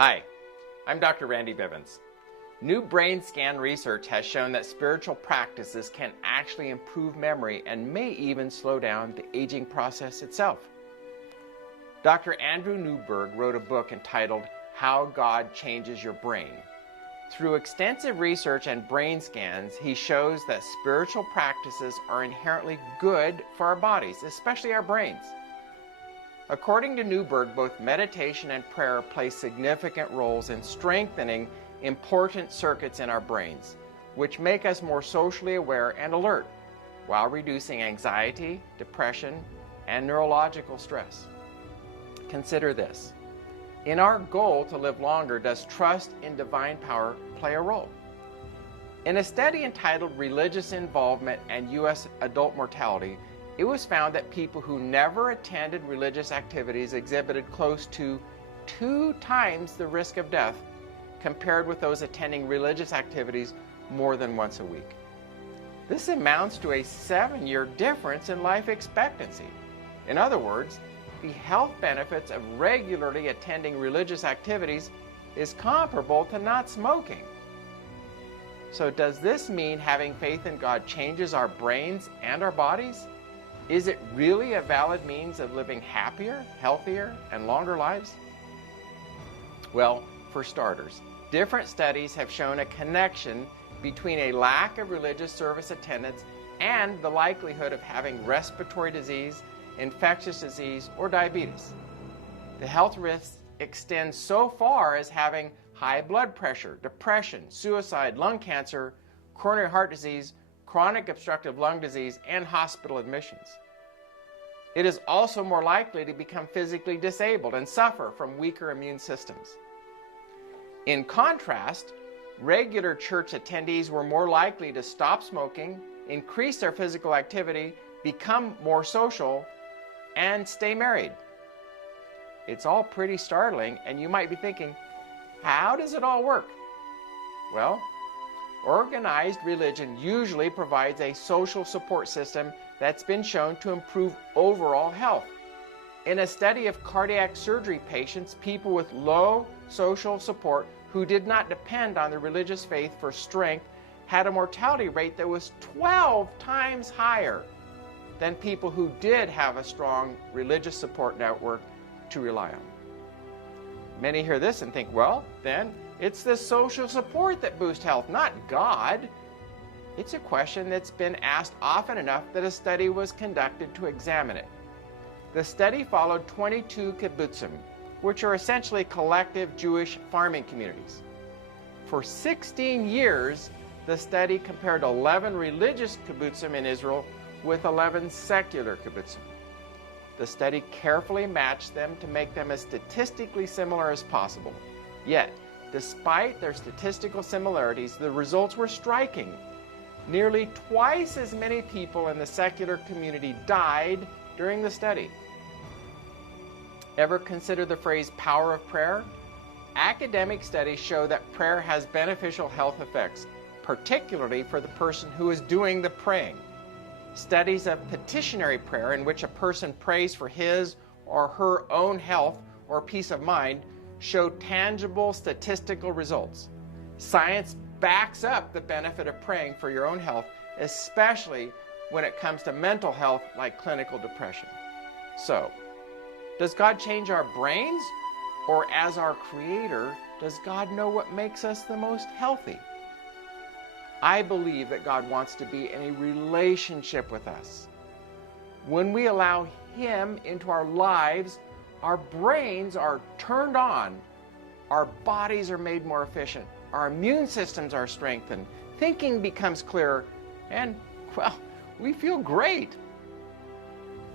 Hi, I'm Dr. Randy Bivens. New brain scan research has shown that spiritual practices can actually improve memory and may even slow down the aging process itself. Dr. Andrew Newberg wrote a book entitled How God Changes Your Brain. Through extensive research and brain scans, he shows that spiritual practices are inherently good for our bodies, especially our brains. According to Newberg, both meditation and prayer play significant roles in strengthening important circuits in our brains, which make us more socially aware and alert, while reducing anxiety, depression, and neurological stress. Consider this. In our goal to live longer, does trust in divine power play a role? In a study entitled Religious Involvement and U.S. Adult Mortality, it was found that people who never attended religious activities exhibited close to 2 times the risk of death compared with those attending religious activities more than once a week. This amounts to a 7-year difference in life expectancy. In other words, the health benefits of regularly attending religious activities is comparable to not smoking. So does this mean having faith in God changes our brains and our bodies? Is it really a valid means of living happier, healthier, and longer lives? Well, for starters, different studies have shown a connection between a lack of religious service attendance and the likelihood of having respiratory disease, infectious disease, or diabetes. The health risks extend so far as having high blood pressure, depression, suicide, lung cancer, coronary heart disease, chronic obstructive lung disease, and hospital admissions. It is also more likely to become physically disabled and suffer from weaker immune systems. In contrast, regular church attendees were more likely to stop smoking, increase their physical activity, become more social, and stay married. It's all pretty startling, and you might be thinking, how does it all work? Well, organized religion usually provides a social support system that's been shown to improve overall health. In a study of cardiac surgery patients, people with low social support who did not depend on the religious faith for strength had a mortality rate that was 12 times higher than people who did have a strong religious support network to rely on. Many hear this and think, well, then it's the social support that boosts health, not God. It's a question that's been asked often enough that a study was conducted to examine it. The study followed 22 kibbutzim, which are essentially collective Jewish farming communities. For 16 years, the study compared 11 religious kibbutzim in Israel with 11 secular kibbutzim. The study carefully matched them to make them as statistically similar as possible. Yet, despite their statistical similarities, the results were striking. Nearly twice as many people in the secular community died during the study. Ever consider the phrase power of prayer? Academic studies show that prayer has beneficial health effects, particularly for the person who is doing the praying. Studies of petitionary prayer, in which a person prays for his or her own health or peace of mind, show tangible statistical results. Science backs up the benefit of praying for your own health, especially when it comes to mental health like clinical depression. So, does God change our brains? Or as our Creator, does God know what makes us the most healthy? I believe that God wants to be in a relationship with us. When we allow Him into our lives, our brains are turned on, our bodies are made more efficient, our immune systems are strengthened, thinking becomes clearer, and, well, we feel great.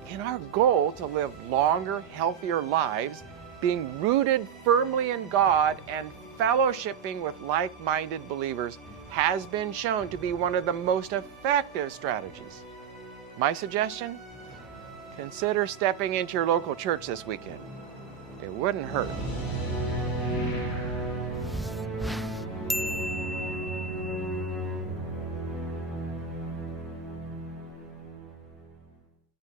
In our goal to live longer, healthier lives, being rooted firmly in God and fellowshipping with like-minded believers has been shown to be one of the most effective strategies. My suggestion? Consider stepping into your local church this weekend. It wouldn't hurt.